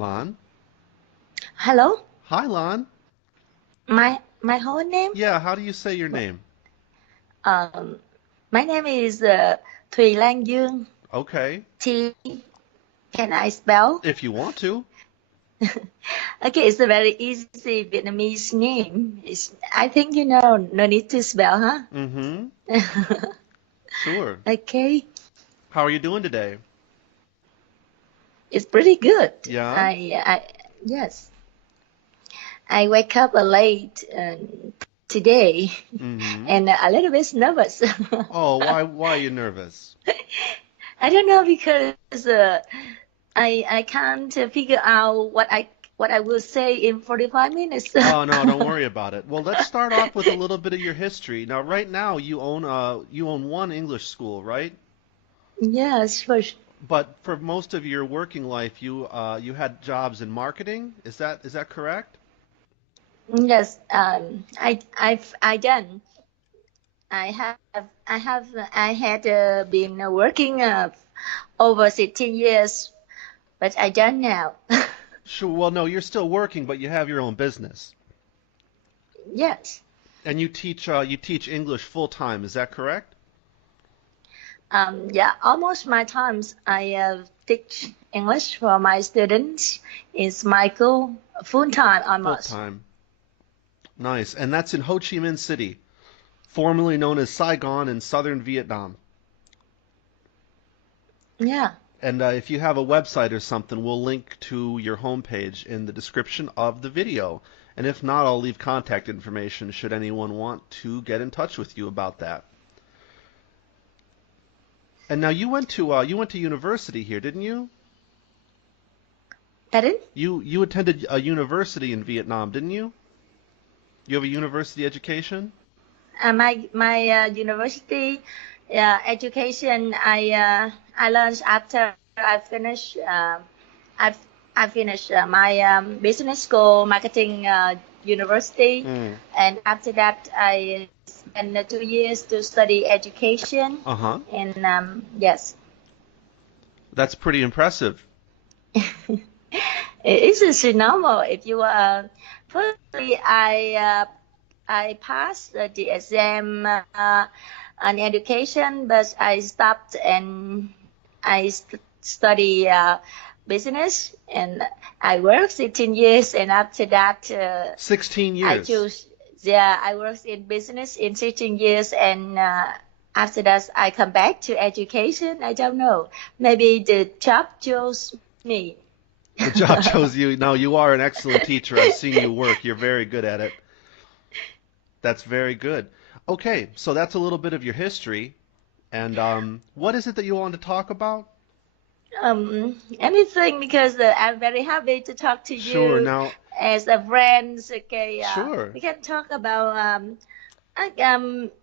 Lan? Hello, Hi, Lan. my whole name. Yeah, how do you say your name? Um, my name is Thuy Lan Duong. Okay, T. Can I spell? if you want to. Okay, it's a very easy Vietnamese name. I think you know. No need to spell, huh? Mm-hmm. Sure. Okay, How are you doing today? it's pretty good. Yeah? I yes. I wake up late today Mm-hmm. and a little bit nervous. Oh, why are you nervous? I don't know because I can't figure out what I will say in 45 minutes. Oh, no, don't worry about it. Well, let's start off with a little bit of your history. Now, right now, you own one English school, right? Yes, for sure. But for most of your working life, you had jobs in marketing. Is that correct? Yes, I done. I had been working over 16 years, but I done now. Sure. Well, no, you're still working, but you have your own business. Yes. And you teach English full time, is that correct? Yeah, almost my times I teach English for my students. It's my goal full time Full almost. time. Nice. And that's in Ho Chi Minh City, formerly known as Saigon in southern Vietnam. Yeah. And if you have a website or something, we'll link to your homepage in the description of the video. And if not, I'll leave contact information should anyone want to get in touch with you about that. And now you went to university here, didn't you? Pardon? You attended a university in Vietnam, didn't you? You have a university education? My university education I learned after I I finished my business school marketing university, Mm. and after that I spent 2 years to study education, Uh-huh. and yes, That's pretty impressive. it's just normal if you firstly I passed the exam on education, but I stopped and I study business, and I worked 16 years, and after that 16 I years. choose, yeah, I worked in business in 16 years, and after that I come back to education. I don't know, maybe the job chose me. The job chose you. No, you are an excellent teacher. I've seen you work. You're very good at it. That's very good. Okay, so that's a little bit of your history. And what is it that you want to talk about? Anything, because I'm very happy to talk to Sure. you Now, as a friend. Okay, sure. we can talk about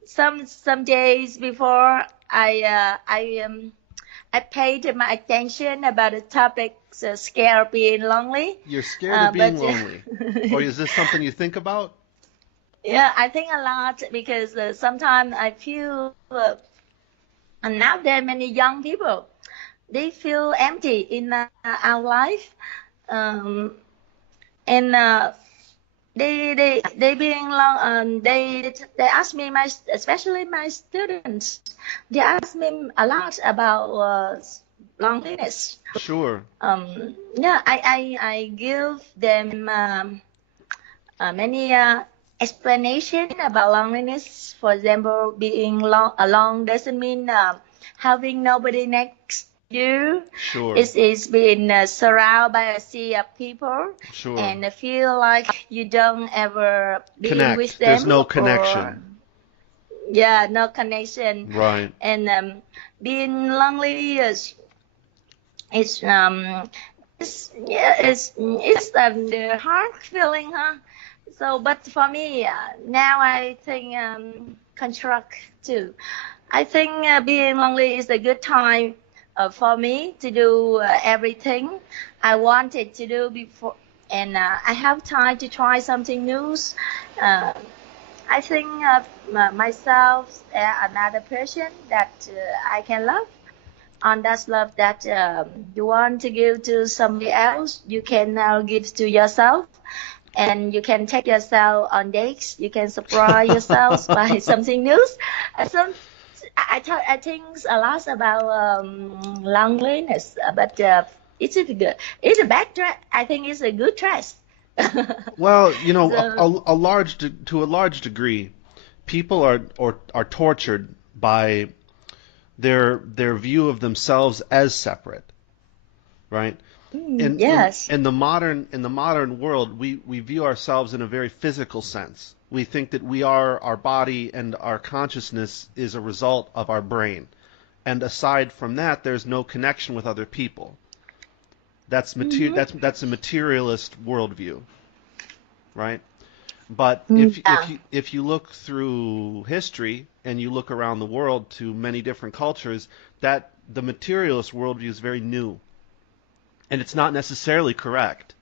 some days before I paid my attention about the topic scare being lonely, You're scared of being but lonely. Or is this something you think about? yeah, I think a lot because sometimes I feel and now there are many young people, they feel empty in our life, um, and they being long they ask me, my especially my students, they ask me a lot about loneliness. Sure. Yeah, I give them many explanation about loneliness. For example, being alone doesn't mean having nobody next to you. Sure. It's being surrounded by a sea of people Sure. and feel like you don't ever being with Connect. There's them, no or connection. yeah, no connection. Right. And being lonely is yeah, it's the hard feeling, huh? So, but for me, now I think construct too. I think being lonely is a good time for me to do everything I wanted to do before, and I have time to try something new. Uh, I think of myself as another person that I can love. on that love that you want to give to somebody else, you can now give to yourself. And you can take yourself on dates. You can surprise yourself by something new. So I think a lot about loneliness, but it's a good, it's a bad trend. I think it's a good trend. Well, So to a large degree, people are tortured by their view of themselves as separate, right? yes. In the modern world, we view ourselves in a very physical sense. We think that we are our body and our consciousness is a result of our brain. And aside from that, there's no connection with other people. Mm-hmm. That's a materialist worldview, right? But Yeah. if you look through history and you look around the world to many different cultures, that the materialist worldview is very new, and it's not necessarily correct.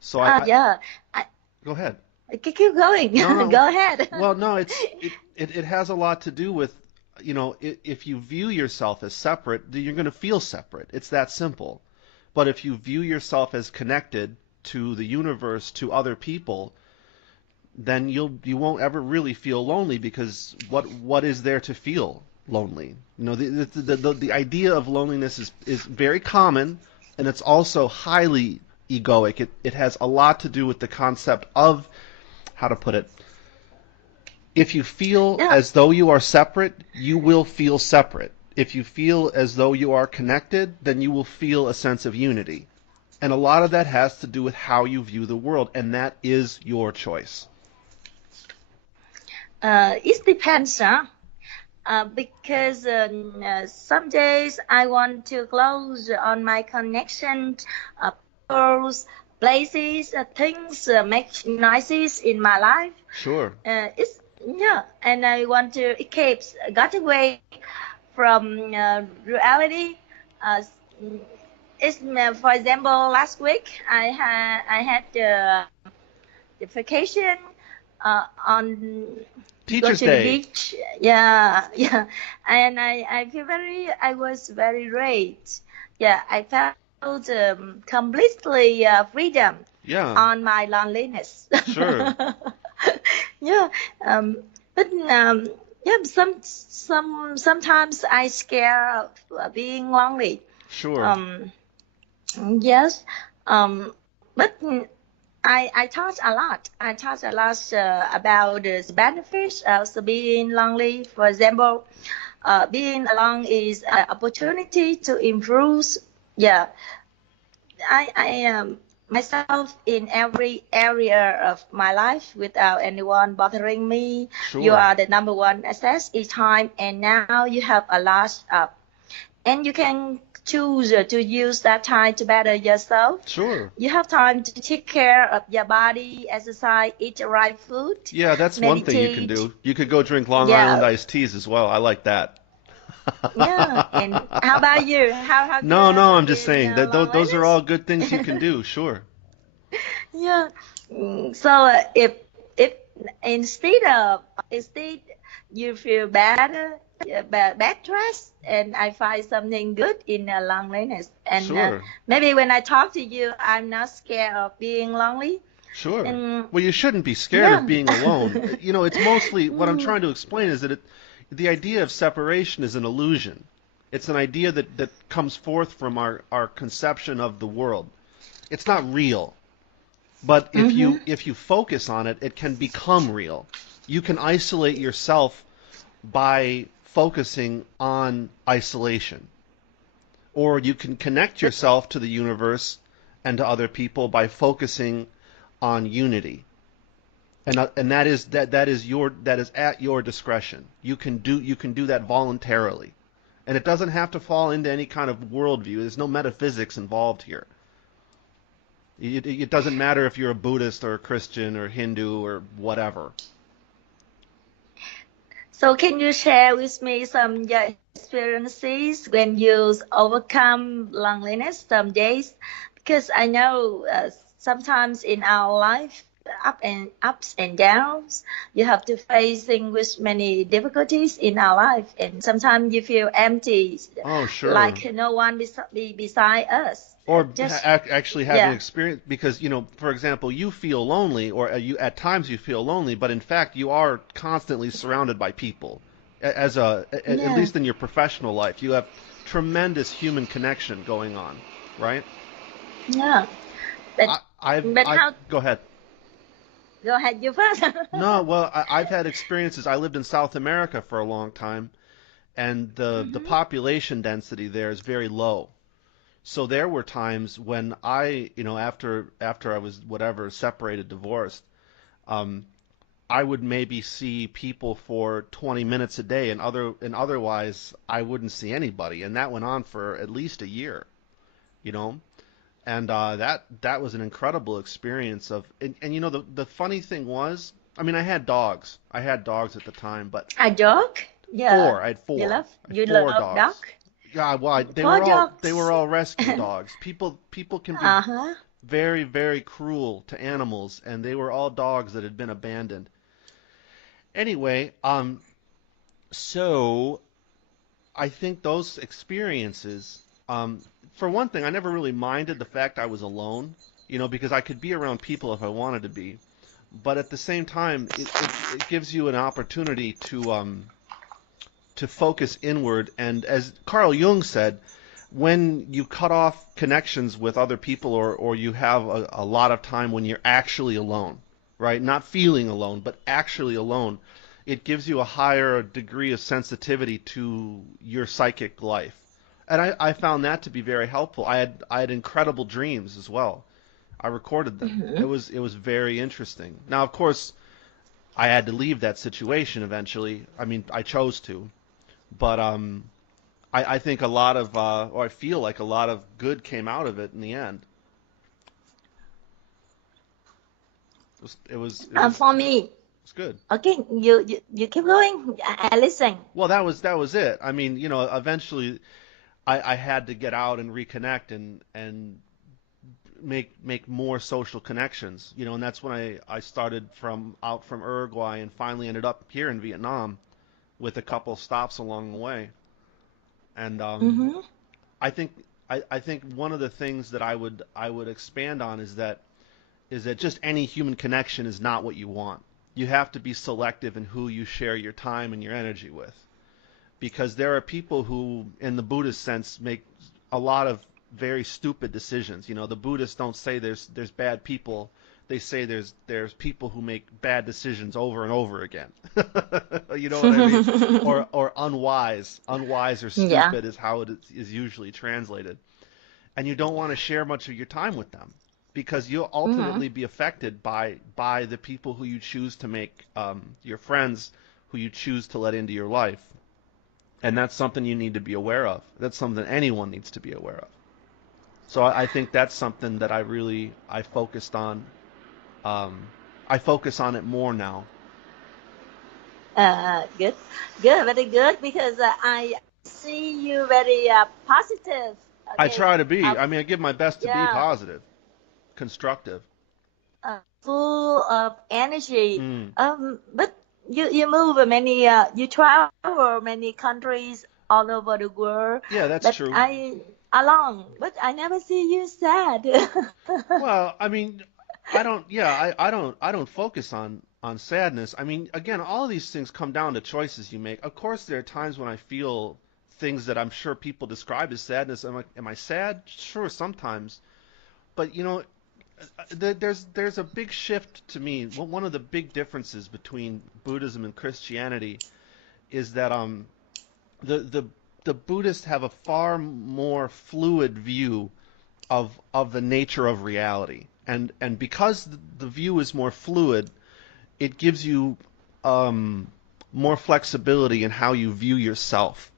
So I Yeah. I, go ahead. keep going. No, no. Go ahead. Well, no, it has a lot to do with, if you view yourself as separate, then you're going to feel separate. It's that simple. But if you view yourself as connected to the universe, to other people, then you won't ever really feel lonely because what is there to feel lonely? The idea of loneliness is very common, and it's also highly egoic. It has a lot to do with the concept of, how to put it, if you feel Yeah. as though you are separate, you will feel separate. If you feel as though you are connected, then you will feel a sense of unity. And a lot of that has to do with how you view the world, and that is your choice. It depends, huh? Because some days I want to close on my connection, people's, places, things make noises in my life. Sure. It's yeah, and I want to escape, got away from reality. Uh, it's for example, last week I had the vacation on go Teacher's to the Day. beach. Yeah, yeah, and I feel I was very great. Yeah, I felt completely freedom Yeah, on my loneliness. sure, Yeah, um, but yeah, sometimes I scare of being lonely. sure. Um, yes, but I thought a lot. I thought a lot about the benefits of being lonely. For example, being alone is an opportunity to improve. Yeah, I am myself in every area of my life without anyone bothering me. You Sure, are the number one asset each time, and now you have a lot of, and you can choose to use that time to better yourself. sure. You have time to take care of your body, exercise, eat the right food, Yeah, that's one thing you can meditate. do. You could go drink Long Island Yeah, iced teas as well. I like that. yeah. And how about you? How have you No, no, ever I'm just been saying that those are loneliness? all good things you can do. Sure. Yeah. So if instead you feel bad, bad stress, and I find something good in loneliness, and Sure. maybe when I talk to you, I'm not scared of being lonely, Sure. and Well, you shouldn't be scared of yeah. being alone. It's mostly what I'm Mm, trying to explain is that the idea of separation is an illusion. It's an idea that comes forth from our conception of the world. It's not real. But mhm. if you focus on it, it can become real. You can isolate yourself by focusing on isolation, or you can connect yourself to the universe and to other people by focusing on unity. And that is at your discretion. You can do that voluntarily, and it doesn't have to fall into any kind of worldview. There's no metaphysics involved here. It doesn't matter if you're a Buddhist or a Christian or Hindu or whatever. So can you share with me some your experiences when you overcome loneliness some days? Because I know sometimes in our life ups and downs. You have to facing with many difficulties in our life, and sometimes you feel empty, Oh, sure. like no one beside us. Or Just actually having yeah, experience, because for example, you feel lonely, or you at times you feel lonely, but in fact you are constantly surrounded by people. At yeah, least in your professional life, you have tremendous human connection going on, right? yeah. But I how? go ahead. Go ahead, you first. No, well, I've had experiences. I lived in South America for a long time, and the Mhm. population density there is very low. So there were times when after I was whatever separated, divorced, um, I would maybe see people for 20 minutes a day, and otherwise I wouldn't see anybody, and that went on for at least a year, you know. And that was an incredible experience and the funny thing was, I mean, I had dogs at the time, but A dog? Yeah. four, I had You four, love I had you four love dog? dogs. Yeah, well, Four they were dogs. all rescue dogs. People can be Uh-huh. very, very cruel to animals, and they were all dogs that had been abandoned. Anyway, so I think those experiences, for one thing, I never really minded the fact I was alone, because I could be around people if I wanted to be. But at the same time, it gives you an opportunity to focus inward. And as Carl Jung said, when you cut off connections with other people, or you have a lot of time when you're actually alone, right? Not feeling alone, but actually alone, it gives you a higher degree of sensitivity to your psychic life. And I found that to be very helpful. I had incredible dreams as well. I recorded them. Hmm. It was very interesting. Now, of course, I had to leave that situation eventually. I mean, I chose to, but I think a lot of, or I feel like a lot of good came out of it in the end. It For me, was good. okay, you keep going. I listen. Well, that was it. I mean, eventually I had to get out and reconnect and make more social connections. And that's when I started from Uruguay and finally ended up here in Vietnam with a couple stops along the way. And Mm-hmm. I think I think one of the things that I would expand on is that just any human connection is not what you want. You have to be selective in who you share your time and your energy with, because there are people who, in the Buddhist sense, make a lot of very stupid decisions. The Buddhists don't say there's bad people. They say there's people who make bad decisions over and over again. You know what I mean? Or unwise or Yeah. stupid is how it is usually translated. And you don't want to share much of your time with them, because you'll Mm-hmm. ultimately be affected by the people who you choose to make your friends, who you choose to let into your life. And that's something you need to be aware of. That's something anyone needs to be aware of. So I think that's something that I focused on. Um, I focus on it more now. Good, good, very good. Because I see you very positive. I Okay. try to be. Uh, I mean, I give my best to be yeah. positive, constructive. Full of energy. Mm. But you move many. You travel many countries all over the world. Yeah, that's But true. I along. But I never see you sad. Well, I mean, I don't. Yeah, I don't focus on sadness. I mean, again, all of these things come down to choices you make. Of course, there are times when I feel things that I'm sure people describe as sadness. Am I sad? Sure, sometimes. But there's a big shift to me. One of the big differences between Buddhism and Christianity is that the the Buddhists have a far more fluid view of the nature of reality, and because the view is more fluid, it gives you um, more flexibility in how you view yourself.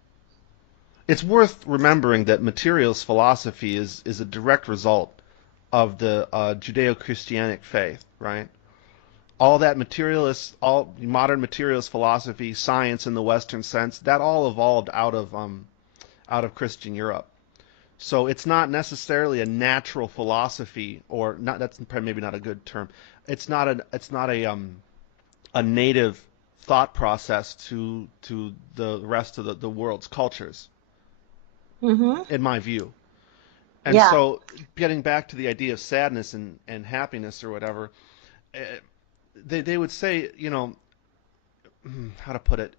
It's worth remembering that materialist philosophy is a direct result of the Judeo-Christianic faith, right? All modern materialist philosophy, science in the Western sense, that all evolved out of Christian Europe. So it's not necessarily a natural philosophy, or not. That's maybe not a good term. It's not a native thought process to the rest of the world's cultures, Mm-hmm. in my view. And Yeah. so, getting back to the idea of sadness and happiness or whatever, eh, they would say, how to put it,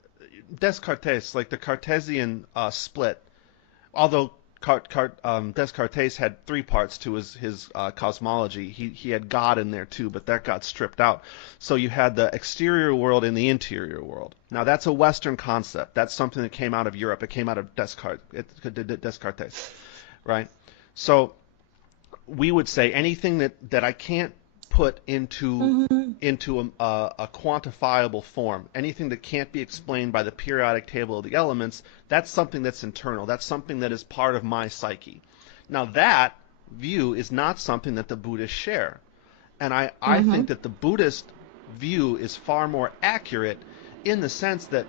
Descartes, like the Cartesian split. Although Descartes had three parts to his cosmology. He had God in there too, but that got stripped out. So you had the exterior world and the interior world. Now that's a Western concept. That's something that came out of Europe. It came out of Descartes, right? So we would say anything that I can't put Mm-hmm. into a quantifiable form, anything that can't be explained by the periodic table of the elements, that's something that's internal. That's something that is part of my psyche. Now that view is not something that the Buddhists share. And I Mm-hmm. think that the Buddhist view is far more accurate in the sense that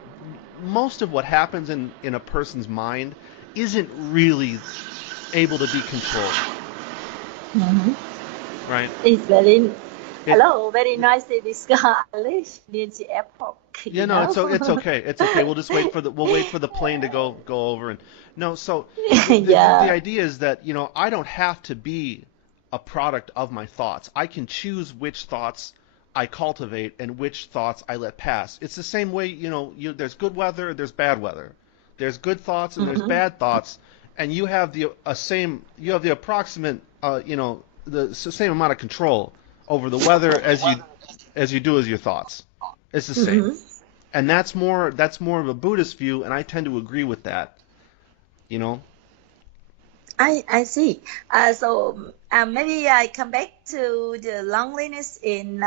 most of what happens in a person's mind isn't really able to be controlled, Mm-hmm. right? It's very It hello, very noisy discuss in the airport, Yeah, you no, know. it's okay. It's okay. We'll wait for the plane to go over. And no, so the Yeah. idea is that, I don't have to be a product of my thoughts. I can choose which thoughts I cultivate and which thoughts I let pass. It's the same way, there's good weather, there's bad weather. There's good thoughts and there's Mm-hmm. bad thoughts, and you have the approximate, same amount of control over the weather as you do as your thoughts. It's the same. Mm-hmm. And that's more of a Buddhist view, and I tend to agree with that. You know, I see. So maybe I come back to the loneliness in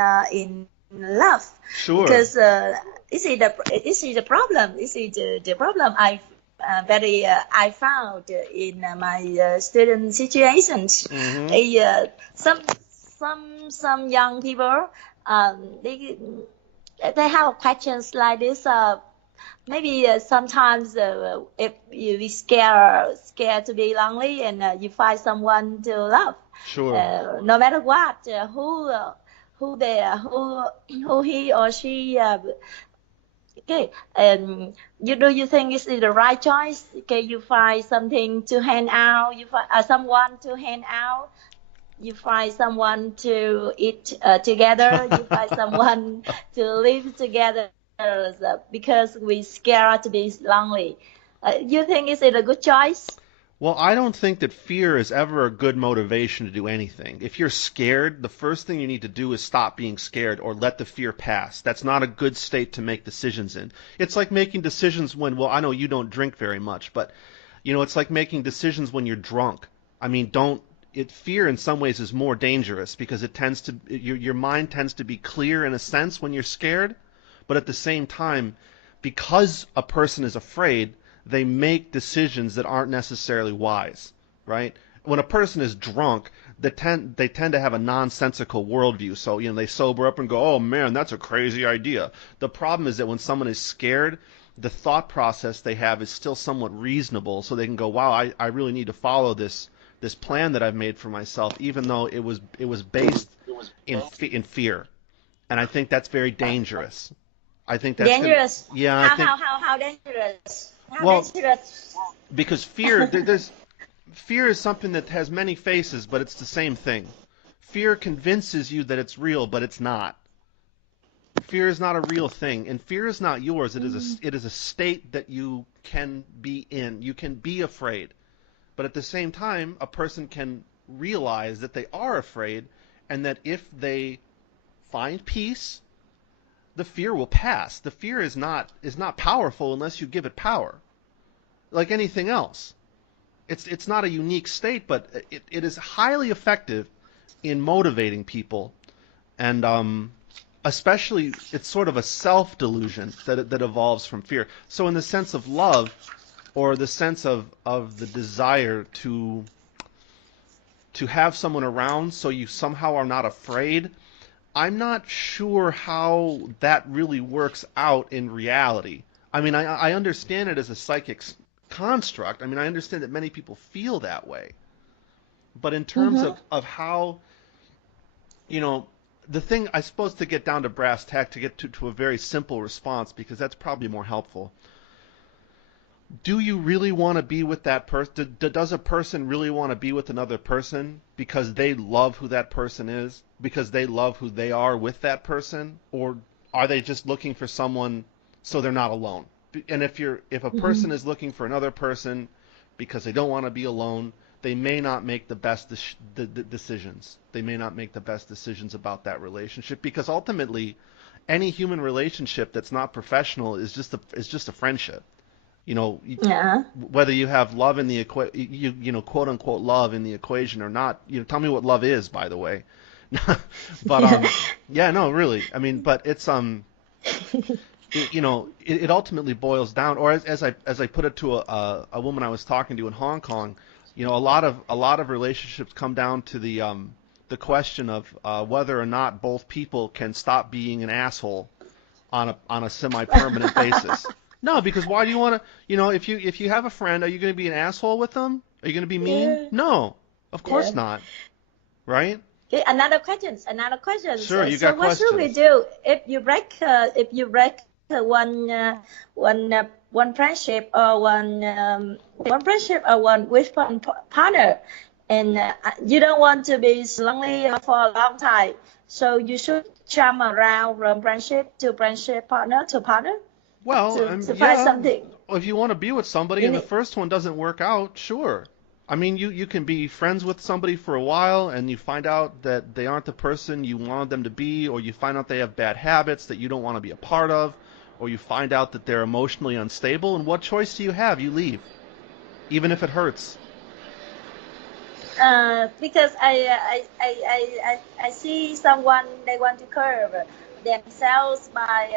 love sure. because this is the problem. This is the problem I found in my student situations. Mm-hmm. Uh, some some young people they have questions like this. Maybe sometimes if you be scared to be lonely and you find someone to love, Sure. no matter what, who they who he or she. Okay, and you think this is the right choice? Okay, you find something to hang out, you find someone to hang out, you find someone to eat together, you find someone to live together because we scared to be lonely. You think is it a good choice? Well, I don't think that fear is ever a good motivation to do anything. If you're scared, the first thing you need to do is stop being scared or let the fear pass. That's not a good state to make decisions in. It's like making decisions when, well, I know you don't drink very much, but it's like making decisions when you're drunk. I mean, don't it fear in some ways is more dangerous because your mind tends to be clear in a sense when you're scared, but at the same time, because a person is afraid, they make decisions that aren't necessarily wise, right? When a person is drunk, they tend to have a nonsensical worldview. So, they sober up and go, "Oh man, that's a crazy idea." The problem is that when someone is scared, the thought process they have is still somewhat reasonable, so they can go, "Wow, I really need to follow this plan that I've made for myself, even though it was based in fear." And I think that's very dangerous. I think that's gonna, Dangerous? yeah, I think, How dangerous? How well, dangerous? because fear is something that has many faces, but it's the same thing. Fear convinces you that it's real, but it's not. Fear is not a real thing, and fear is not yours. It is a state that you can be in. You can be afraid, but at the same time, a person can realize that they are afraid, and that if they find peace, the fear will pass. The fear is not powerful unless you give it power. Like anything else, it's not a unique state, but it is highly effective in motivating people, and especially it's sort of a self delusion that evolves from fear. So in the sense of love, or the sense of the desire to have someone around so you somehow are not afraid, I'm not sure how that really works out in reality. I mean, I understand it as a psychic construct. I mean, I understand that many people feel that way, but in terms Mm-hmm. of how, you know, the thing, I suppose, to get down to brass tack, to get to a very simple response, because that's probably more helpful. Do you really want to be with that person? Does a person really want to be with another person because they love who that person is, because they love who they are with that person, or are they just looking for someone so they're not alone? And if a Mm-hmm. person is looking for another person because they don't want to be alone, they may not make the best the decisions. They may not make the best decisions about that relationship, because ultimately, any human relationship that's not professional is just a friendship. You know, Yeah. whether you have love in the quote unquote love in the equation or not. Tell me what love is, by the way. But Yeah. yeah, no, really. I mean, but it's it ultimately boils down, or as I put it to a woman I was talking to in Hong Kong, a lot of relationships come down to the question of whether or not both people can stop being an asshole on a semi-permanent basis. No, because why do you want to? If you have a friend, are you going to be an asshole with them? Are you going to be mean? Yeah. No, of Yeah. course not. Right? Okay, another question. Another question. Sure, you So got what should we questions. do if you break one friendship or one friendship or one with one partner, and you don't want to be lonely for a long time. So you should jump around from friendship to friendship, partner to partner Well, to find yeah. something. If you want to be with somebody You and the need. first one doesn't work out, sure. I mean, you can be friends with somebody for a while and you find out that they aren't the person you wanted them to be, or you find out they have bad habits that you don't want to be a part of, or you find out that they're emotionally unstable, and what choice do you have? You leave, even if it hurts. Because I see someone they want to curve themselves by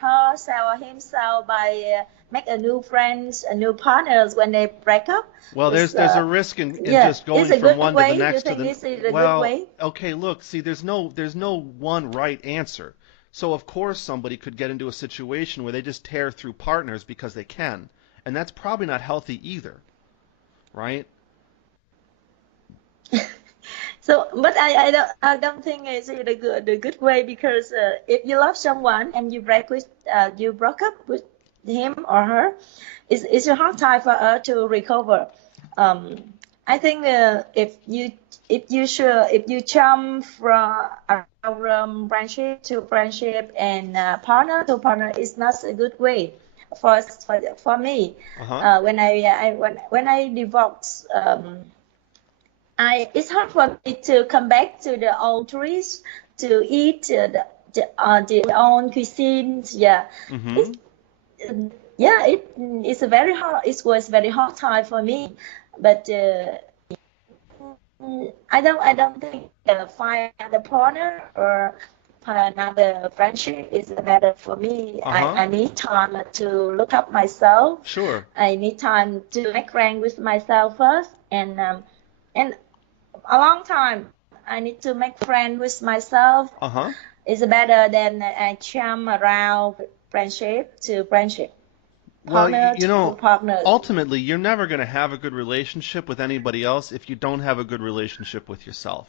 herself or himself by make a new friends, a new partners when they break up. Well, there's It's there's a risk in yeah, just it's going a from good one to the way. You next to think the. this is a good Well, way? okay, look, see, there's no one right answer. So of course somebody could get into a situation where they just tear through partners because they can, and that's probably not healthy either, right? So, but I don't think it's a good way because if you love someone and you broke up with him or her, it's a hard time for her to recover. I think if you jump from friendship to friendship and partner to partner, it's not a good way for me. Uh-huh. When I divorced. It's hard for me to come back to the old trees to eat the own cuisines. Yeah, Mm-hmm. it's yeah, it's a very hard. It was very hard time for me, but I don't think find another partner or find another friendship is better for me. I, Uh-huh. I need time to look up myself. Sure. I need time to make friends with myself first, and a long time. I need to make friends with myself. Uh-huh. It's better than I jump around friendship to friendship, Well, partner to partner. ultimately, you're never going to have a good relationship with anybody else if you don't have a good relationship with yourself.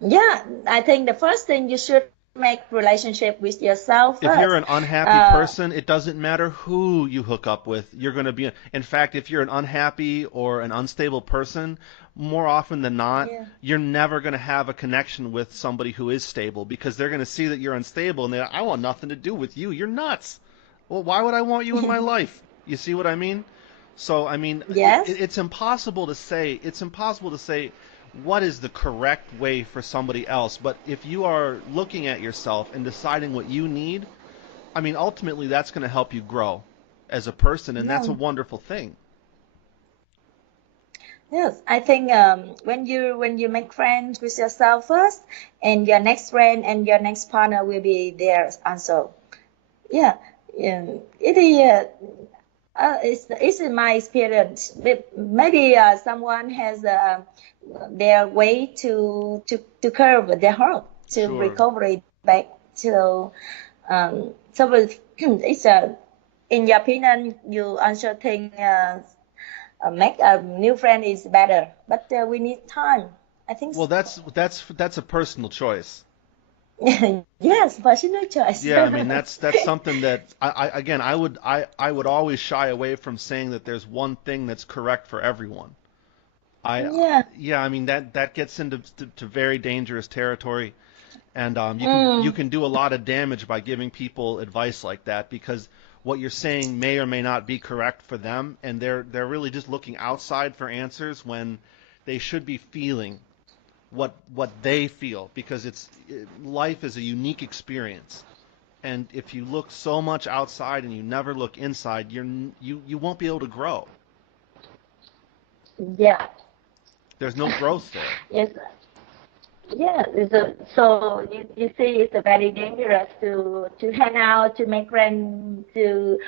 Yeah, I think the first thing you should make relationship with yourself If you're first. an unhappy Uh, person, it doesn't matter who you hook up with. You're going to be, in fact, if you're an unhappy or an unstable person, more often than not, yeah. you're never going to have a connection with somebody who is stable, because they're going to see that you're unstable and I want nothing to do with you. You're nuts. Well, why would I want you in my life? You see what I mean? So, I mean, Yes. it's impossible to say. It's impossible to say what is the correct way for somebody else. But if you are looking at yourself and deciding what you need, I mean, ultimately that's going to help you grow as a person, and that's a Yeah. wonderful thing. Yes. I think when you make friends with yourself first, and your next friend and your next partner will be there also. Yeah. It is. It's in my experience. Maybe someone has their way to curb their heart to Sure. recovery back to so it's a. in your opinion, you also think make a new friend is better, but we need time. I think Well, that's a personal choice. yes, personal choice. Yeah, I mean that's something that again I would always shy away from saying that there's one thing that's correct for everyone. I Yeah. yeah, I mean that gets into to very dangerous territory, and you Mm, can do a lot of damage by giving people advice like that because what you're saying may or may not be correct for them, and they're really just looking outside for answers when they should be feeling what they feel because life is a unique experience. And if you look so much outside and you never look inside, you won't be able to grow. yeah. There's no growth there. Yes. Yeah. So you see, it's very dangerous to hang out, to make friends, to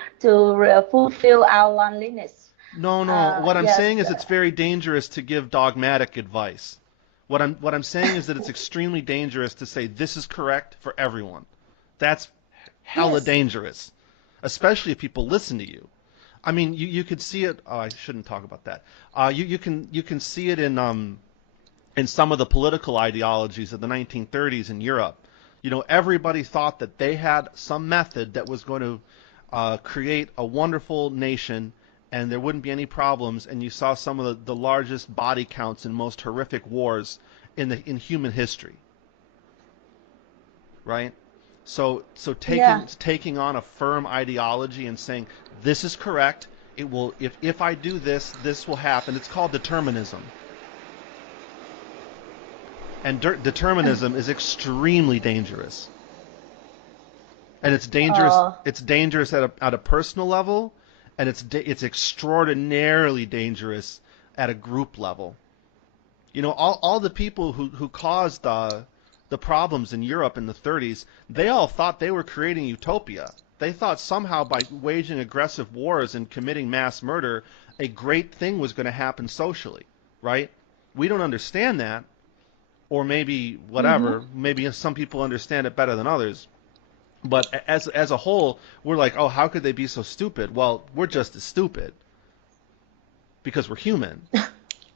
fulfill our loneliness. No, no. What I'm Yes. saying is it's very dangerous to give dogmatic advice. What I'm saying is that it's extremely dangerous to say this is correct for everyone. That's hella Yes. dangerous, especially if people listen to you. I mean, you could see it. Oh, I shouldn't talk about that. You can see it in some of the political ideologies of the 1930s in Europe. You know, everybody thought that they had some method that was going to create a wonderful nation and there wouldn't be any problems. And you saw some of the largest body counts and most horrific wars in human history, right? So Yeah. taking on a firm ideology and saying this is correct, it will if I do this, this will happen. It's called determinism. And determinism is extremely dangerous. And it's dangerous. Uh, It's dangerous at a personal level, and it's extraordinarily dangerous at a group level. You know, all the people who caused the problems in Europe in the 30s, they all thought they were creating utopia. They thought somehow by waging aggressive wars and committing mass murder, a great thing was going to happen socially, right? We don't understand that, or maybe mhm. whatever. Maybe some people understand it better than others. But as a whole, we're like, oh, how could they be so stupid? Well, we're just as stupid because we're human.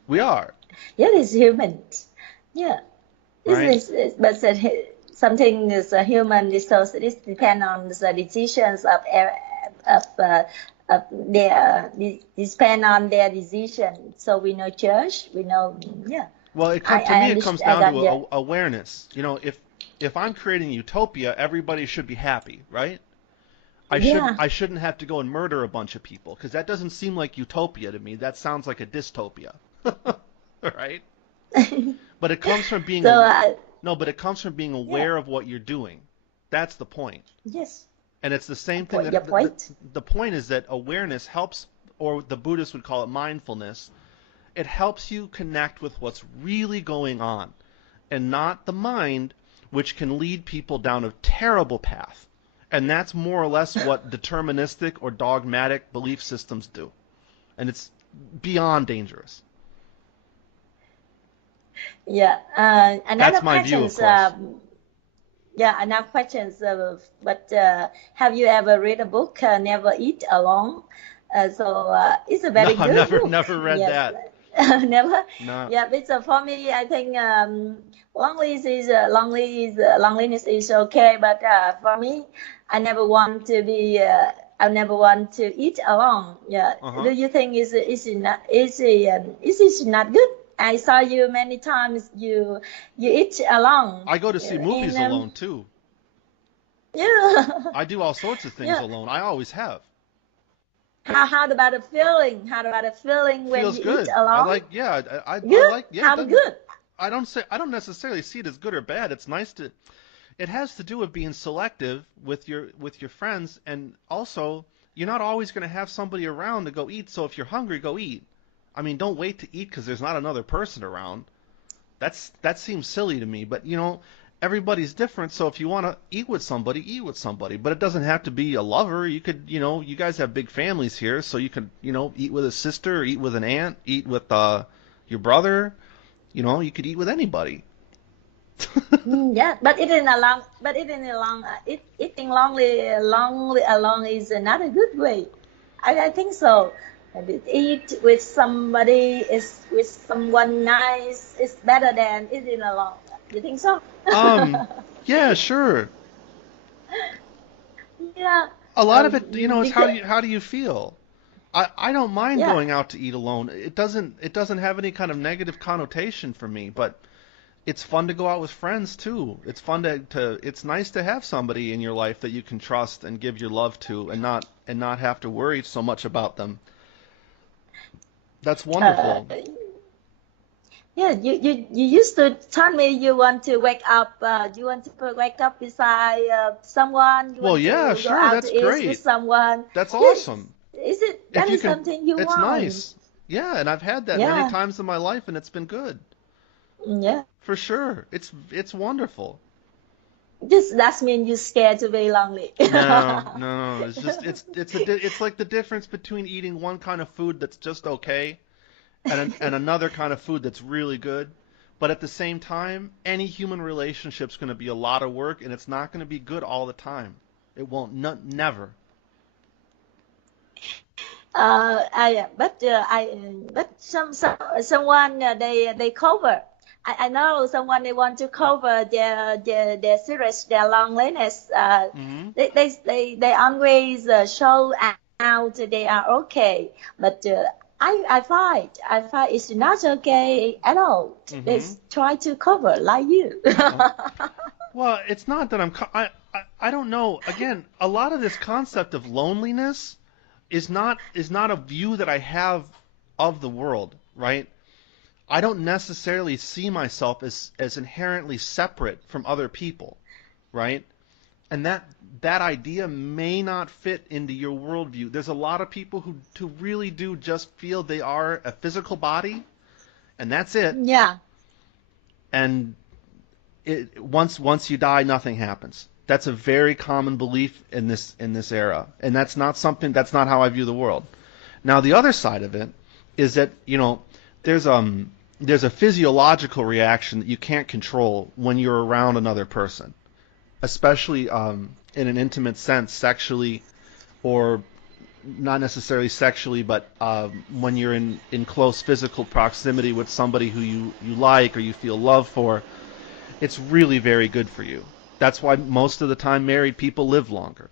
We are, Yeah, it's human. Yeah. right? But something is a human resource. It depends on the decisions of their depend on their decision. So we know church. We know. Yeah. Well, to I me, it comes understand. I down to got that. awareness. You know, if I'm creating utopia, everybody should be happy, right? Yeah. I shouldn't have to go and murder a bunch of people because that doesn't seem like utopia to me. That sounds like a dystopia, right? But it comes from being So no, but it comes from being yeah. aware of what you're doing. That's the point. Yes. And it's the same thing Your that point. the point is that awareness helps, or the Buddhists would call it mindfulness. It helps you connect with what's really going on and not the mind, which can lead people down a terrible path. And that's more or less what deterministic or dogmatic belief systems do. And it's beyond dangerous. Yeah. Another That's my view, of questions. course. Yeah, another questions. But have you ever read a book, Never Eat Alone? It's a No, very I've good never book. never read Yes. that. Never. No. Yeah, but for me, I think loneliness is okay. But for me, I never want to be. I never want to eat alone. Yeah. Do Uh-huh. you think is it not good? I saw you many times. You eat alone. I go to see Yeah, movies alone too. yeah. I do all sorts of things Yeah. alone. I always have. How about the feeling? How about the feeling when Feels you eat good. I alone? like, yeah, I Good. like, yeah, it How doesn't, good? I don't necessarily see it as good or bad. It's nice to, it has to do with being selective with your friends, and also you're not always going to have somebody around to go eat. So if you're hungry, go eat. I mean, don't wait to eat because there's not another person around. That seems silly to me, but everybody's different. So if you want to eat with somebody. But it doesn't have to be a lover. You could, you guys have big families here, so you could, eat with a sister, eat with an aunt, eat with your brother. You could eat with anybody. Yeah, but eating lonely alone is not a good way. I think so. Maybe eat with somebody is with someone nice is better than eating alone. You think so? Um, yeah, sure. Yeah. A lot of it, is Because how do you feel? I don't mind yeah. going out to eat alone. It doesn't have any kind of negative connotation for me, but it's fun to go out with friends too. It's fun to it's nice to have somebody in your life that you can trust and give your love to and not have to worry so much about them. That's Uh, wonderful. yeah, you used to tell me you want to wake up. You want to wake up beside someone. You Well, want yeah, to go sure, out to that's eat with great. someone. That's Yes, awesome. is it If that you is can, something you it's want? nice. Yeah, and I've had that many Yeah, times in my life and it's been good. yeah. For sure. It's wonderful. Just that means you're scared to be lonely. No, no, it's just it's like the difference between eating one kind of food that's just okay and another kind of food that's really good. But at the same time, any human relationship's going to be a lot of work and it's not going to be good all the time. It won't, never. But someone they cover. I know someone they want to cover their serious their loneliness. Hmm. They always show out they are okay, but I find it's not okay at all. They Hmm. try to cover like you. Uh-uh. Well, it's not that I don't know. Again, a lot of this concept of loneliness is not a view that I have of the world, right? I don't necessarily see myself as inherently separate from other people, right? And that idea may not fit into your worldview. There's a lot of people who really do just feel they are a physical body, and that's it. Yeah. And once you die, nothing happens. That's a very common belief in this era, and that's not how I view the world. Now, the other side of it is that there's there's a physiological reaction that you can't control when you're around another person, especially in an intimate sense, sexually or not necessarily sexually, but when you're in close physical proximity with somebody who you like or you feel love for, it's really very good for you. That's why most of the time married people live longer,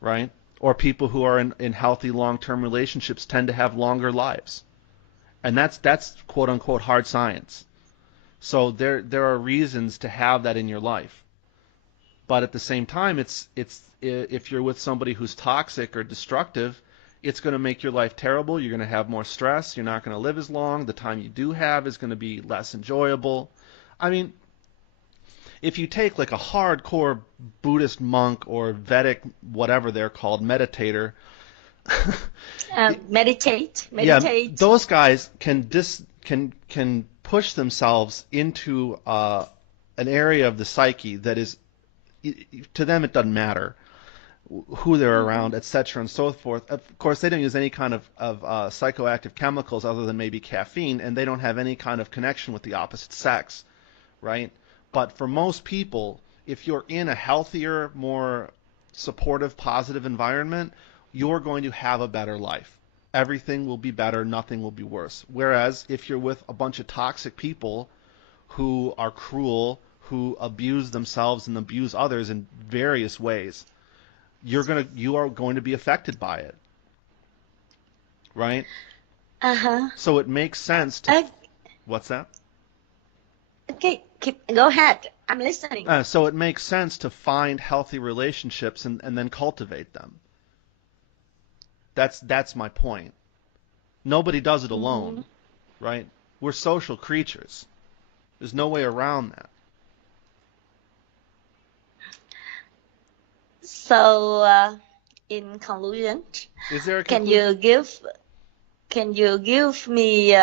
right? Or people who are in healthy long-term relationships tend to have longer lives. And that's quote unquote hard science. So there are reasons to have that in your life. But at the same time, it's if you're with somebody who's toxic or destructive, it's going to make your life terrible. You're going to have more stress. You're not going to live as long. The time you do have is going to be less enjoyable. I mean, if you take like a hardcore Buddhist monk or Vedic, whatever they're called, meditator, Meditate, yeah, meditate. those guys can push themselves into an area of the psyche that is to them it doesn't matter who they're Mhm. around, etc., and so forth. Of course, they don't use any kind of psychoactive chemicals other than maybe caffeine, and they don't have any kind of connection with the opposite sex, right? But for most people, if you're in a healthier, more supportive, positive environment, you're going to have a better life. Everything will be better, nothing will be worse. Whereas if you're with a bunch of toxic people who are cruel, who abuse themselves and abuse others in various ways, you are going to be affected by it, right? Uh-huh. So it makes sense to Uh, what's that? okay, go ahead. I'm listening. So it makes sense to find healthy relationships and then cultivate them. That's my point. Nobody does it Hmm. alone, right? We're social creatures. There's no way around that. So, in conclusion, Is there a can you conclusion? give can you give me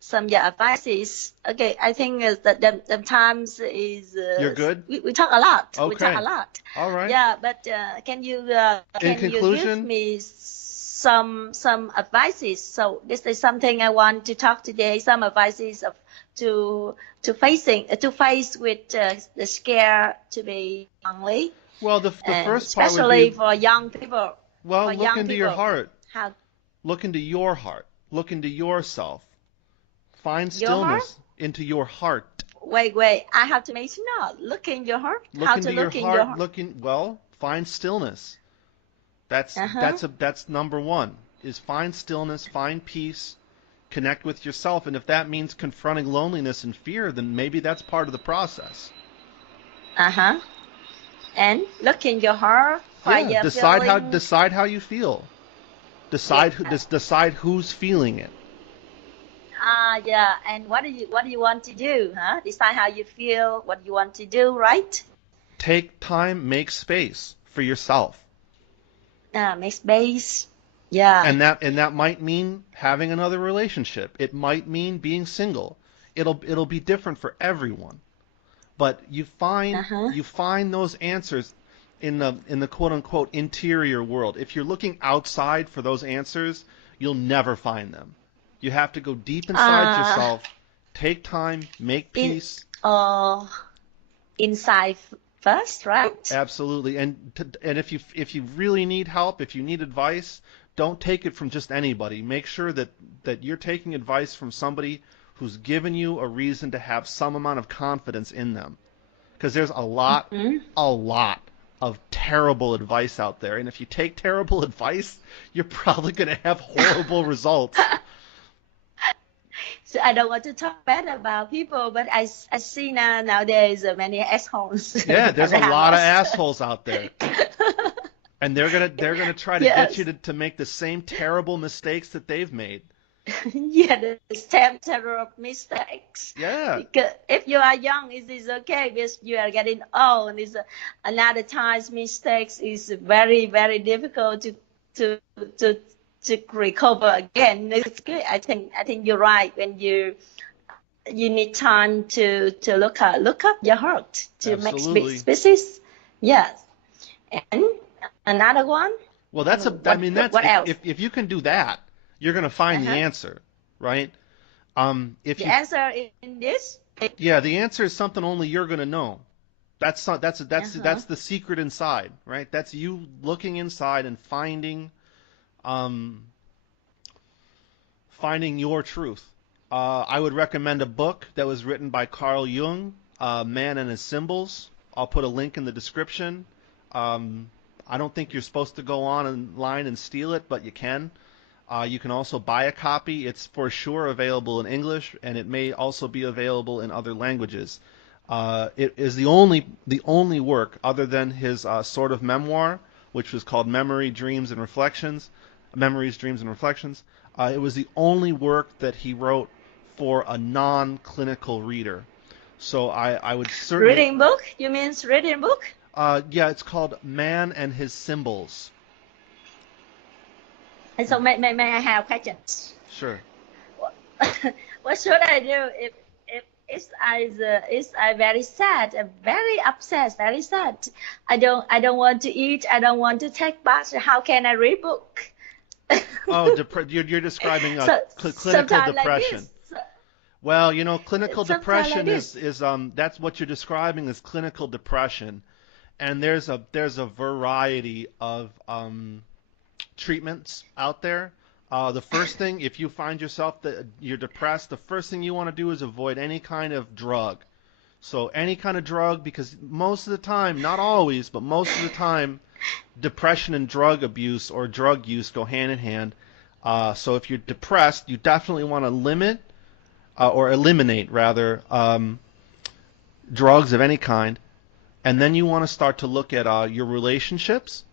some advices? Okay, I think that the times is You're good? we talk a lot. We talk a Okay. lot. All right. Yeah, but In can you give conclusion, me some advices? So this is something I want to talk today. Some advices of to face with the scare to be lonely, Well, the and first part would especially be, for young people. well, For look young into your people, heart. how Look into your heart. Look into yourself. Find your heart? stillness into your heart. Wait. I have to mention now. Look in your heart. Look How to into your look in your heart. heart? Well, find stillness. That's Uh-huh. that's number one. Is find stillness, find peace, connect with yourself, and if that means confronting loneliness and fear, then maybe that's part of the process. Uh-huh. And look in your heart while Yeah, you're feeling. decide how you feel. Yes. Decide who's feeling it. Yeah. And what do you want to do? Huh? Decide how you feel. What you want to do, right? Take time, make space for yourself. Make space. Yeah. And that might mean having another relationship. It might mean being single. It'll be different for everyone. But Uh-huh. you find those answers in the quote unquote interior world. If you're looking outside for those answers, you'll never find them. You have to go deep inside Uh, yourself, take time, make in peace. uh inside first, right? Absolutely. And if you really need help, if you need advice, don't take it from just anybody. Make sure that you're taking advice from somebody who's given you a reason to have some amount of confidence in them. Because there's Hmm. a lot of terrible advice out there. And if you take terrible advice, you're probably going to have horrible results. So I don't want to talk bad about people, but I see nowadays many assholes Yeah, there's a around lot of us. assholes out there. And they're gonna try to get you Yes. to make the same terrible mistakes that they've made. Yeah, the same terror of mistakes. Yeah, Because if you are young, it is okay. Because you are getting old, it's another times mistakes is very very difficult to to to recover again. It's good. I think you're right when you need time to look up your heart to make absolutely. spaces. Yes, and another one. Well, I What mean, that's what else? if you can do that, you're gonna find the Uh-huh. answer, right? If The you answer in this. Yeah, the answer is something only you're gonna know. That's not Uh-huh. that's the secret inside, right? That's you looking inside and um finding your truth. I would recommend a book that was written by Carl Jung, Man and His Symbols. I'll put a link in the description. Um, I don't think you're supposed to go online and steal it, but you can. You can also buy a copy. It's for sure available in English, and it may also be available in other languages. It is the only work other than his sort of memoir, which was called Memories, Dreams, and Reflections. It was the only work that he wrote for a non-clinical reader. So I would certainly, Reading book? You mean reading book? yeah, it's called Man and His Symbols. And so may I have questions? Sure. What should I do if I very sad, very upset, very sad? I don't want to eat. I don't want to take bath. How can I read book? Oh, you're describing So clinical sometimes like depression. this. Well, clinical Sometimes like depression this. is that's what you're describing as clinical depression, and there's a variety of treatments out there. The first thing, if you find yourself that you're depressed, the first thing you want to do is avoid any kind of drug. So any kind of drug, because most of the time, not always, but most of the time, depression and drug abuse or drug use go hand in hand. So if you're depressed, you definitely want to limit or eliminate rather drugs of any kind, and then you want to start to look at your relationships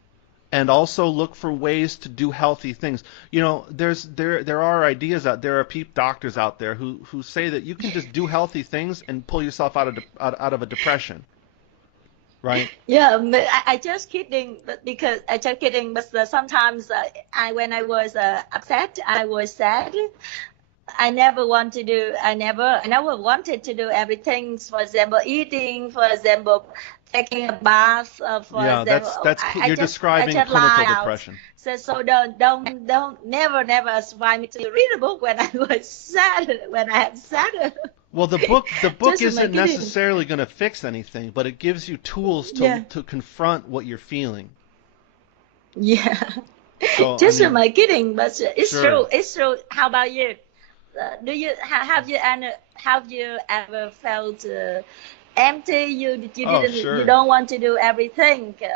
and also look for ways to do healthy things. There are ideas out there are doctors out there who say that you can just do healthy things and pull yourself out of a depression, right? Yeah, but I just kidding, but because I just kidding. But sometimes I when I was upset, I was sad. I never wanted to do everything. For example, eating. For example, taking a bath. For Yeah, example, you're I describing just clinical lie out. depression. So don't never advise me to read a book when I was sad when I am sad. Well, the book Just isn't marketing. necessarily going to fix anything, but it gives you tools to Yeah, to confront what you're feeling. yeah. So, I Just mean, marketing, but it's sure. true. It's true. How about you? Do you have you ever felt empty? You Oh, didn't you sure. don't want to do everything. Yeah,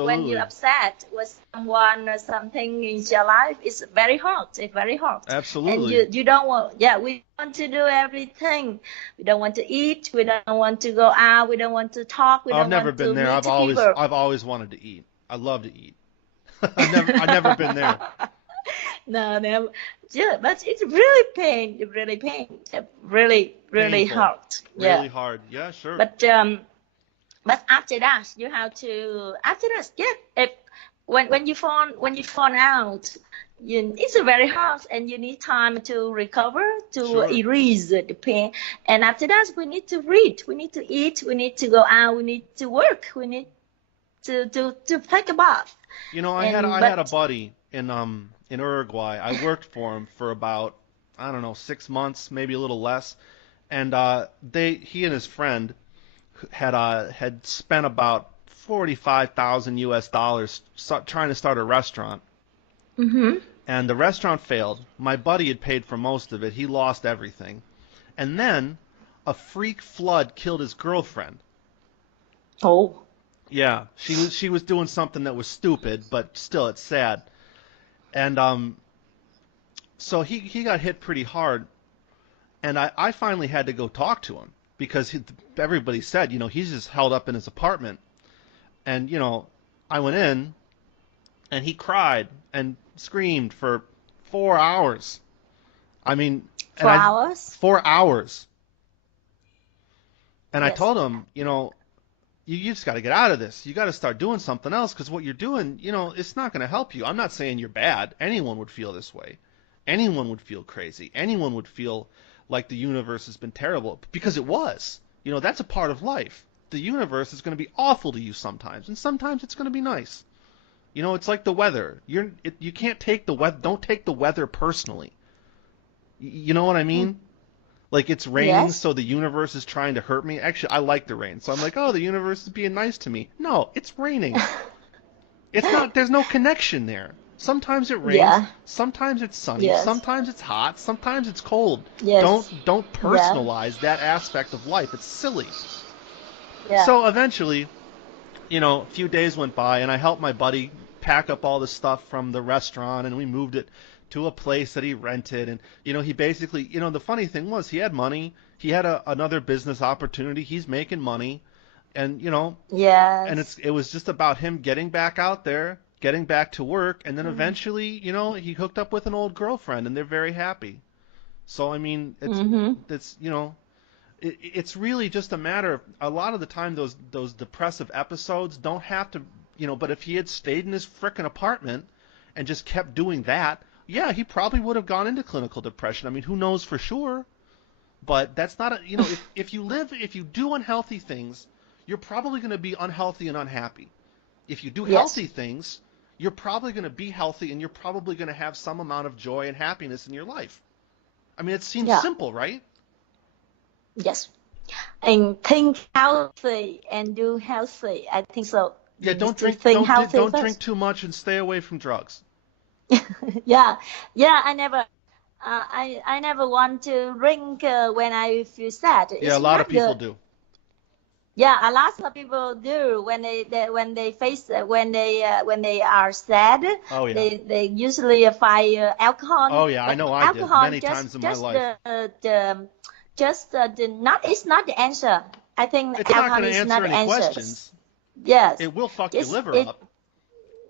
when you're Absolutely. upset with someone or something in your life, it's very hard. It's very hard, and Absolutely. you don't want. Yeah, we want to do everything. We don't want to eat. We don't want to go out. We don't want to talk. We I've don't never want been to there. meet I've always people. I've always wanted to eat. I love to eat. I never been there. No, no, yeah, but it's really pain, it really pain, really, really Painful. hard. Yeah, Really hard. Yeah, sure. but after that, you have to after that, yeah. If when you fall out, it's very hard, and you need time to recover, to Sure. erase the pain. And after that, we need to read, we need to eat, we need to go out, we need to work, we need to take a bath. I had And I had a but buddy in Uruguay. I worked for him for about, I don't know, 6 months, maybe a little less. And he and his friend had spent about 45,000 US dollars trying to start a restaurant. mhm. And the restaurant failed. My buddy had paid for most of it. He lost everything. And then a freak flood killed his girlfriend. Oh. Yeah, she was doing something that was stupid, but still it's sad. And so he got hit pretty hard, and I finally had to go talk to him because everybody said, he's just held up in his apartment. And I went in, and he cried and screamed for 4 hours. I mean, and For I hours? 4 hours. And I Yes. told him, you just got to get out of this. You got to start doing something else because what you're doing, it's not going to help you. I'm not saying you're bad. Anyone would feel this way. Anyone would feel crazy. Anyone would feel like the universe has been terrible because it was. That's a part of life. The universe is going to be awful to you sometimes, and sometimes it's going to be nice. It's like the weather. You can't take the weather. Don't take the weather personally. You know what I Mm. mean? Like it's raining, Yes. so the universe is trying to hurt me. Actually, I like the rain, so I'm like, oh, the universe is being nice to me. No, it's raining. It's not. There's no connection there. Sometimes it rains, Yeah. sometimes it's sunny, Yes. sometimes it's hot, sometimes it's cold. Don't Yes. don't Yeah. personalize that aspect of life. It's silly. Yeah. So eventually, a few days went by, and I helped my buddy pack up all the stuff from the restaurant, and we moved it to a place that he rented. And he basically, the funny thing was he had money. He had another business opportunity. He's making money, and Yes. it was just about him getting back out there, getting back to work, and then Mm. eventually, he hooked up with an old girlfriend, and they're very happy. So I mean, Mm-hmm. it's it's really just a matter of a lot of the time those depressive episodes don't have to, but if he had stayed in his frickin' apartment and just kept doing that, yeah, he probably would have gone into clinical depression. I mean, who knows for sure? But that's not if you do unhealthy things, you're probably going to be unhealthy and unhappy. If you do Yes. healthy things, you're probably going to be healthy and you're probably going to have some amount of joy and happiness in your life. I mean, it seems Yeah. simple, right? Yes. And think healthy and do healthy. I think so. Yeah, You need don't to drink think don't healthy don't drink first. too much and stay away from drugs. Yeah. Yeah. I never want to drink when I feel sad. Yeah, a It's lot of not people good. do. Yeah, a lot of people do when when they face when they are sad. Oh yeah. They usually find alcohol, Oh yeah, I but know I did alcohol many times in my just life. the not it's not the answer. I think It's not alcohol going to is answer not the any answer. questions. Yes, It will fuck your it's liver it up.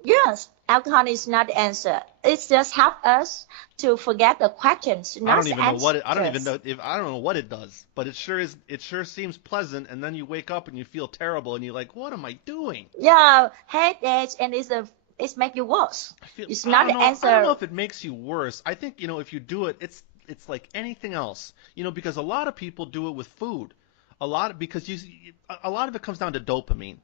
yes. Alcohol is not the answer. It's just help us to forget the questions, I not don't the even know what it, I don't even answers. know if I don't know what it does, but it sure is it sure seems pleasant and then you wake up and you feel terrible and you're like, "What am I doing?" Yeah, headache and it's make you worse. It's I not don't the know. I don't know answer. if it makes you worse. I think, if you do it, it's like anything else. Because a lot of people do it with food. Because a lot of it comes down to dopamine.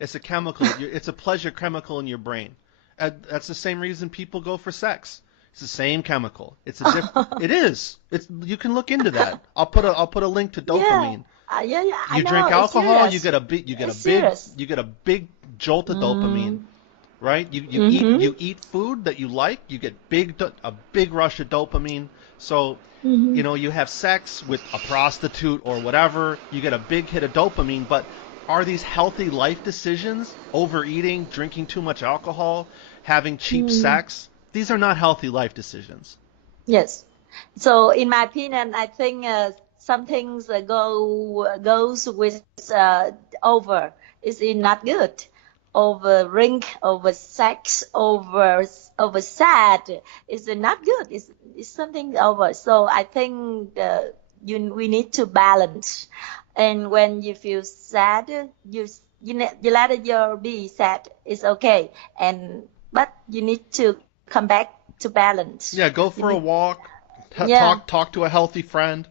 It's a chemical. It's a pleasure chemical in your brain. That's the same reason people go for sex. It's the same chemical. It's a it is. It's you can look into that. I'll put a link to Yeah. dopamine. Yeah, I You know. drink It's alcohol, serious. It's you serious. get a big jolt of dopamine, Mm, right? mm-hmm. You eat food that you like, you get a big rush of dopamine. So, Mm-hmm. you have sex with a prostitute or whatever, you get a big hit of dopamine, but are these healthy life decisions? Overeating, drinking too much alcohol, having cheap Mm, sex? These are not healthy life decisions. yes. So in my opinion, I think some things goes with over is not good. Over drink, over sex, over sad is not good. It's something over. So I think we need to balance. And when you feel sad, you let it your be sad. It's okay. And but you need to come back to balance. Yeah, go You for a need walk, yeah, talk to a healthy friend.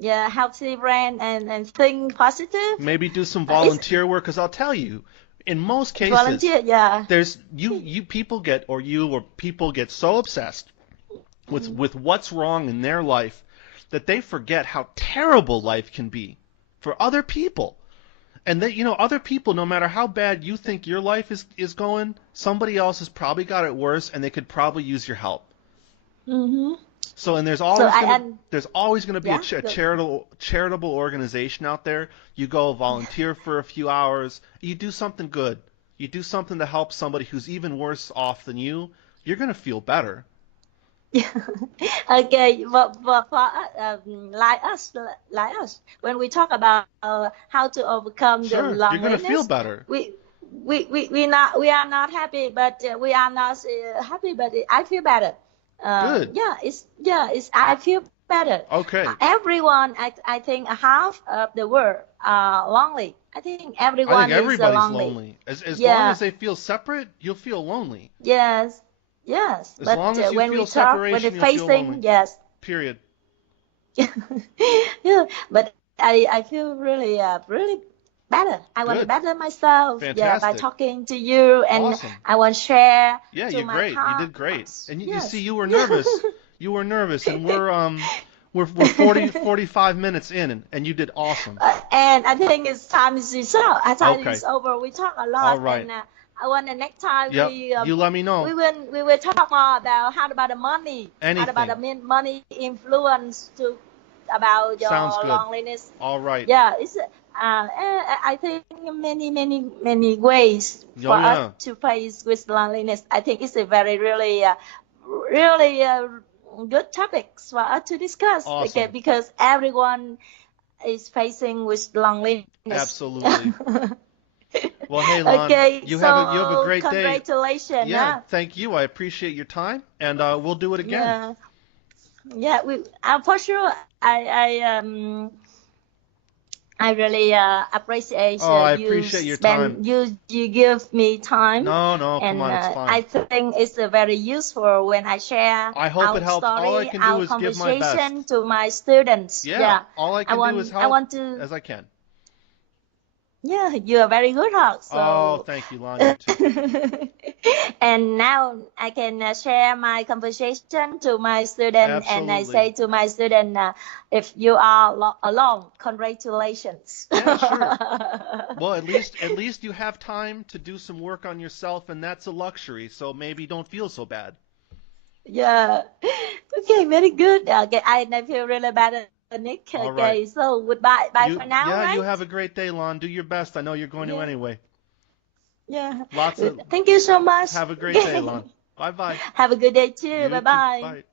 yeah, healthy brain and think positive. Maybe do some It's volunteer work, because I'll tell you, in most cases, volunteer. Yeah. there's you people get so obsessed with what's wrong in their life that they forget how terrible life can be for other people. And that other people, no matter how bad you think your life is going, somebody else has probably got it worse, and they could probably use your help. Mm-hmm. So, and So I and there's always gonna be yeah, a good. charitable organization out there. You go volunteer for a few hours. You do something good. You do something to help somebody who's even worse off than you. You're gonna feel better. Yeah. Okay, like us, when we talk about how to overcome the Sure, you're gonna feel loneliness, better. we are not happy, but we are not happy, but I feel better. Good. It's I feel better. Okay. Everyone, I think half of the world are lonely. I think I think everyone is everybody's lonely. lonely. As long Yeah. as they feel separate, you'll feel lonely. Yes. Yes. As But long as you when we feel talk, when we're separation, you'll feel lonely. facing, yes. Period. Yeah, but I feel really better. I want to Good. better myself. Yeah, by Fantastic. talking to you, and Awesome. I want to share Yeah, to you're my great. You did great. thoughts. And you see, Yes. you were nervous. You were nervous, and we're 45 minutes in, and you did awesome. And I think it's time is up. Time Okay. is over. We talk a All lot, right. and I want the next time Yep. You let me know. we will talk more about how about the money, how about the Anything. money influence to about Sounds your good. loneliness. All right. Yeah, it's I think many ways for Oh us yeah. to face with loneliness. I think it's a very really good topics for us to discuss. Okay, Awesome. because everyone is facing with loneliness. Absolutely. Well, hey, Lon, Okay, you have a so great day. congratulations. Yeah, Huh? thank you. I appreciate your time, and we'll do it again. Yeah, yeah. We for sure. I really appreciate Oh, I you appreciate your time. spend you give me time, No, no, come and on, it's I fine. think it's very useful when I share I hope it our helps. All I story, can do our is give my best. conversation to my students. Yeah, Yeah, all I can do is I help want to. as I can. Yeah, you are very good host. Oh, So, thank you, Lon. You too. and now I can share my conversation to my student, and I Absolutely. say to my student, if you are alone, congratulations. Yeah, sure. Well, at least you have time to do some work on yourself, and that's a luxury. So maybe don't feel so bad. Yeah. Okay, very good. Okay, I feel really bad, Nick. All right. Okay, so goodbye. Bye for now, You right? have a great day, Lon. Do your best. I know you're going to Yeah. anyway. Yeah. Lots of Thank you so much. Have a great day, Lon. Bye bye. Have a good day too. You Bye too. bye. Bye.